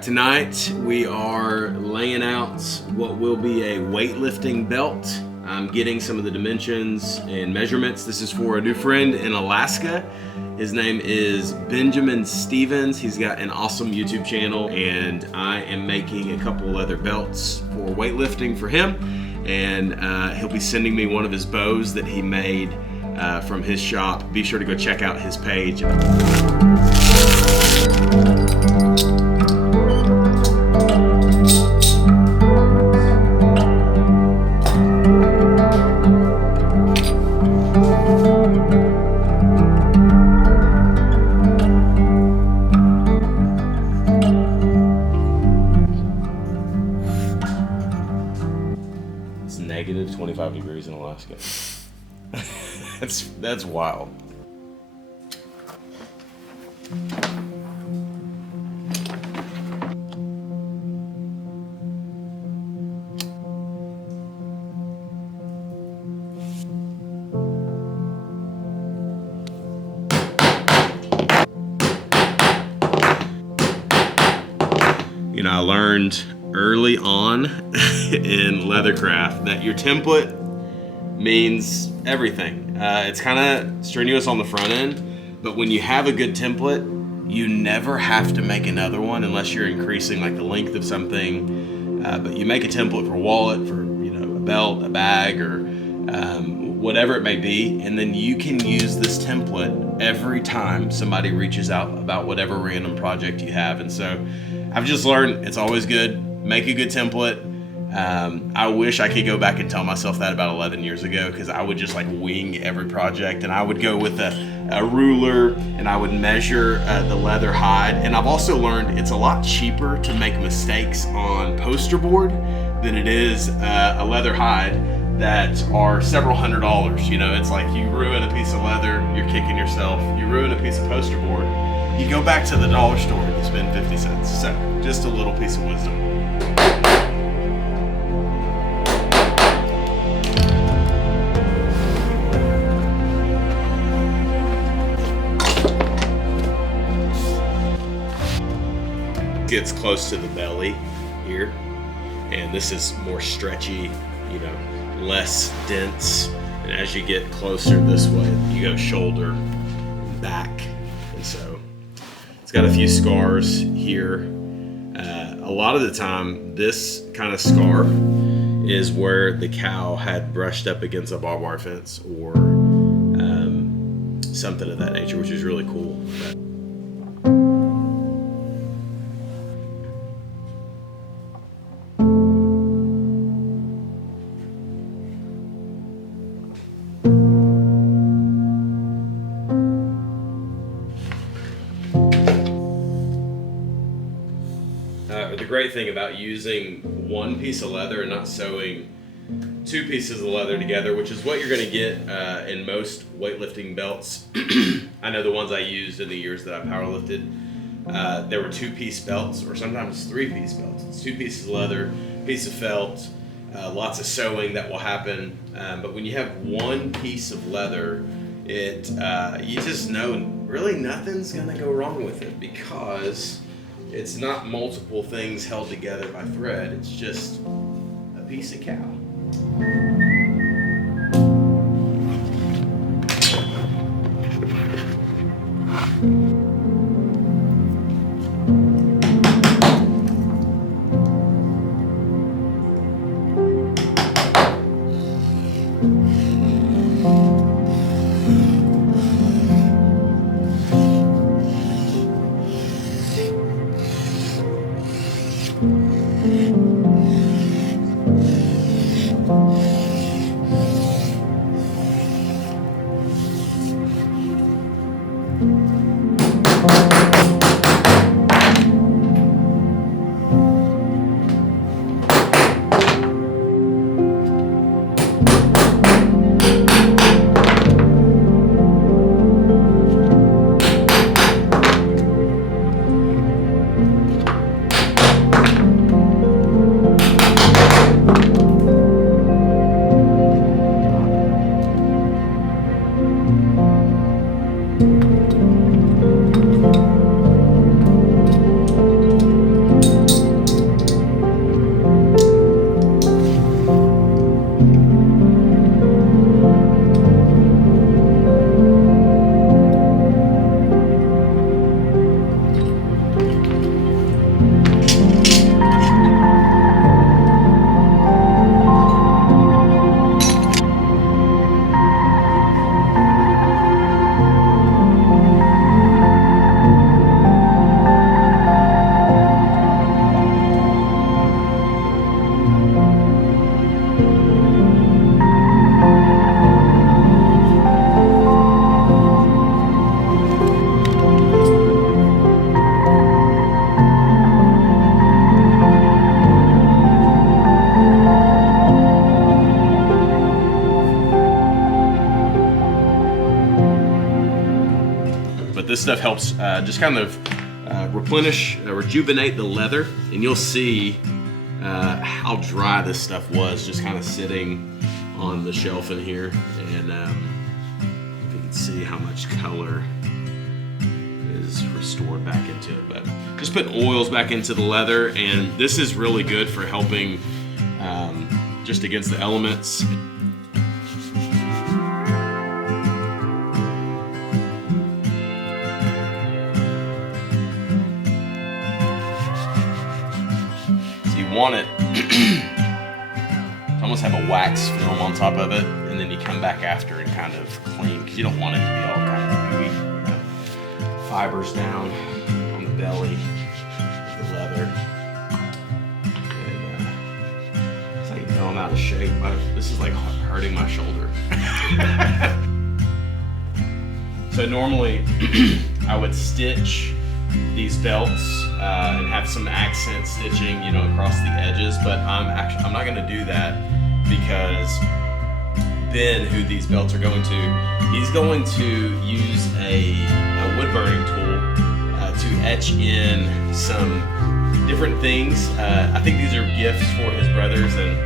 Tonight we are laying out what will be a weightlifting belt. I'm getting some of the dimensions and measurements. This is for a new friend in Alaska. His name is Benjamin Stevens. He's got an awesome YouTube channel, and I am making a couple leather belts for weightlifting for him. And he'll be sending me one of his bows that he made from his shop. Be sure to go check out his page. Negative 25 degrees in Alaska. That's wild. You know, I learned early on in Leathercraft that your template means everything. It's kind of strenuous on the front end, but when you have a good template, you never have to make another one unless you're increasing like the length of something. But you make a template for a wallet, for a belt, a bag, or whatever it may be, and then you can use this template every time somebody reaches out about whatever random project you have. And so I've just learned it's always good. Make a good template. I wish I could go back and tell myself that about 11 years ago, because I would just like wing every project, and I would go with a ruler and I would measure the leather hide. And I've also learned it's a lot cheaper to make mistakes on poster board than it is a leather hide that are several $100s. It's like you ruin a piece of leather, you're kicking yourself. You ruin a piece of poster board, you go back to the dollar store and you spend 50 cents. So just a little piece of wisdom. Gets close to the belly here, and this is more stretchy, less dense. And as you get closer this way, you go shoulder, back, and so it's got a few scars here. A lot of the time, this kind of scar is where the cow had brushed up against a barbed wire fence or something of that nature, which is really cool. The great thing about using one piece of leather and not sewing two pieces of leather together, which is what you're going to get in most weightlifting belts. I know the ones I used in the years that I powerlifted, there were two-piece belts, or sometimes three-piece belts. It's two pieces of leather, piece of felt, lots of sewing that will happen. But when you have one piece of leather, you just know really nothing's going to go wrong with it, because it's not multiple things held together by thread. It's just a piece of cow. this stuff helps just kind of rejuvenate the leather, and you'll see how dry this stuff was just kind of sitting on the shelf in here. And if you can see how much color is restored back into it. But just putting oils back into the leather, and this is really good for helping just against the elements. Want it to almost have a wax film on top of it, and then you come back after and kind of clean, because you don't want it to be all kind of gooey. Fibers down on the belly of the leather. And it's like, I'm out of shape. This is like hurting my shoulder. So normally I would stitch these belts and have some accent stitching, across the edges, but I'm not going to do that, because Ben, who these belts are going to, he's going to use a wood burning tool to etch in some different things. I think these are gifts for his brothers, and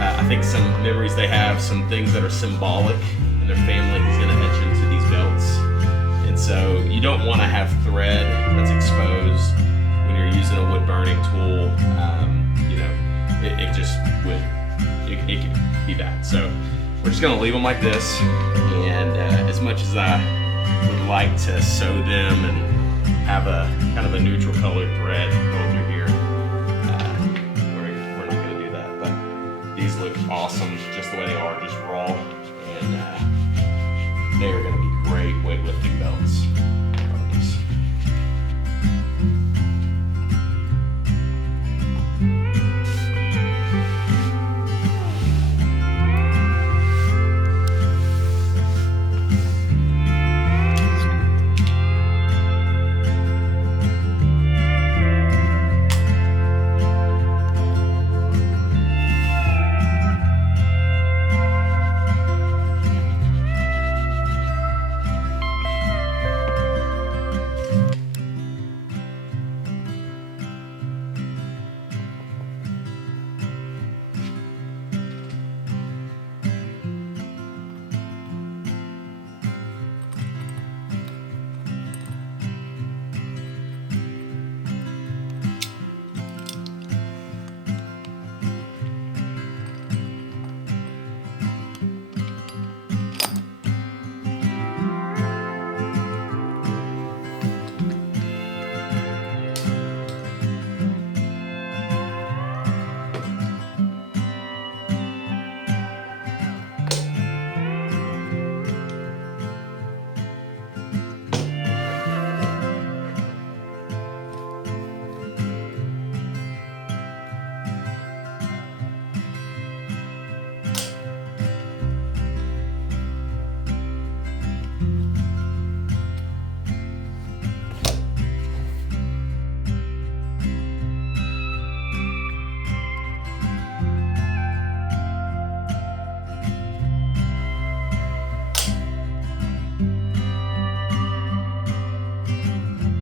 I think some memories they have, some things that are symbolic in their family, he's going to etch into these belts. And so you don't want to have thread that's exposed when you're using a wood burning tool. It just would, it could be bad. So we're just gonna leave them like this. And as much as I would like to sew them and have a kind of a neutral colored thread going through here, we're not gonna do that. But these look awesome just the way they are, just raw. And they are gonna be great weightlifting belts.